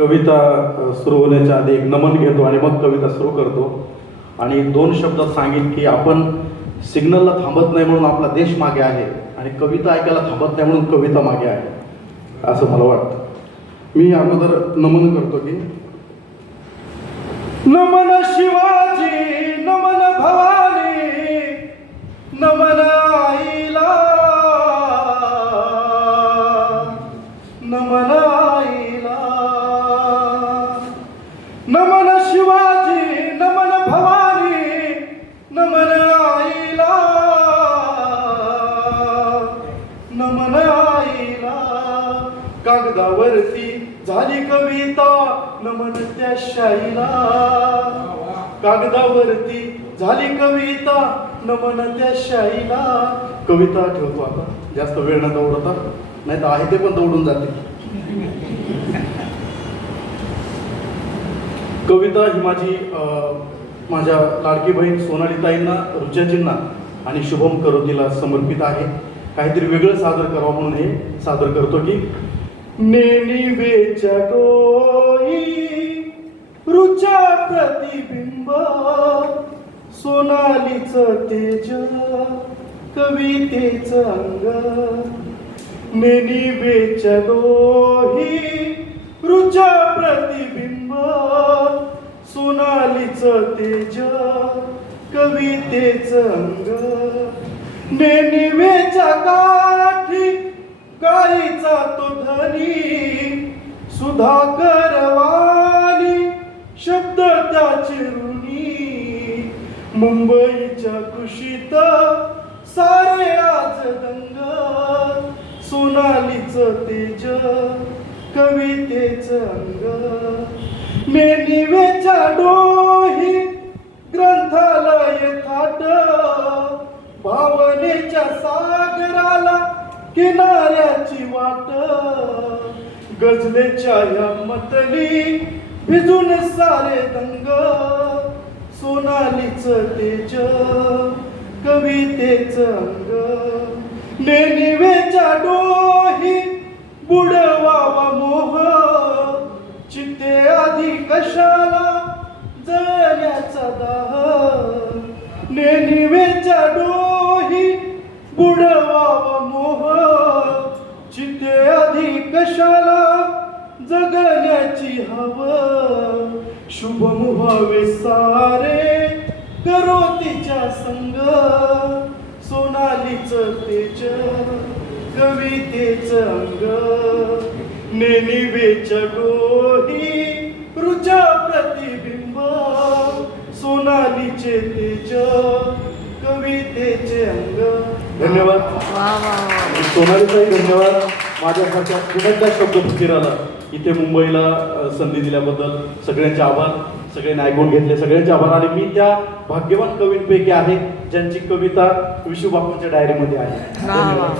कविता सुरू होण्याच्या आधी एक नमन घेतो आणि मग कविता सुरू करतो. आणि 2 शब्दात सांगेन की आपण सिग्नलला थांबत नाही म्हणून आपला देश मागे आहे आणि कविता ऐकायला थांबत नाही म्हणून कविता मागे आहे, असं मला वाटतं. मी अगोदर नमन करतो की नमन शिवाजी, नमन भवानी, नमन आईला, नमन आईला. नमन शिवाजी, नमन भवानी, नमन आईला, नमन आईला. कागदावरती झाली कविता, नमन त्या शाईला. कागदावरती झाली कविता, नमन त्या शाईला. कविता ठेवतो आता, जास्त वेळ न दौडता, नाही तर आहे ते पण दौडून जाते. कविता ही माझ्या लाडकी बहीण सोनालीताईंना, रुचाजींना आणि शुभम करोतीला समर्पित आहे. काहीतरी वेगळं सादर करावं म्हणून हे सादर करतो की नेणिवेच्या डोई रुचा प्रतिबिंब, सोनालीचं तेज कवितेचं अंग. नेणिवेच्या डोई रुचा प्रतिबिंब, सोनालीचं तेज कवितेचं अंग. नेणिवेच्या काठी गाईचा तो धनी, सुधाकर वाली शब्द त्याची ऋणी. मुंबईच्या कुशीत सारे आज दंग, सोनालीचं तेज कवितेचं अंग. नेणिवेच्या डोही ग्रंथालय थाट, भावनेच्या सागराला किनाऱ्याची वाट. गझलेच्या या मतली भिजून सारे दंग, सोनालीचं तेज कवितेचं अंग. नेणिवेच्या डोही बुडवावा मोह, चिते आधी कशाला जळण्याचा दाह. नेणिवेच्या डोही बुडवावा मोह, चिते आधी कशाला जगण्याची हवं. शुभम व्हावे सारे करोतीच्या संग, सोनालीचं तेज कवितेचं अंग. नेणिवेच्या डोही रुचा प्रतिबिंब, सोनालीचे तेज कवितेचे अंग. धन्यवाद. सोनालीताई धन्यवाद. माझ्यासारख्या पुण्यातल्या शब्द फकीराला इथे मुंबईला संधी दिल्याबद्दल सगळ्यांचे आभार. सगळ्यांनी ऐकून घेतले, सगळ्यांचे आभार. आणि मी त्या भाग्यवान कवींपैकी आहे ज्यांची कविता विशू बापूंच्या डायरीमध्ये आहे. धन्यवाद.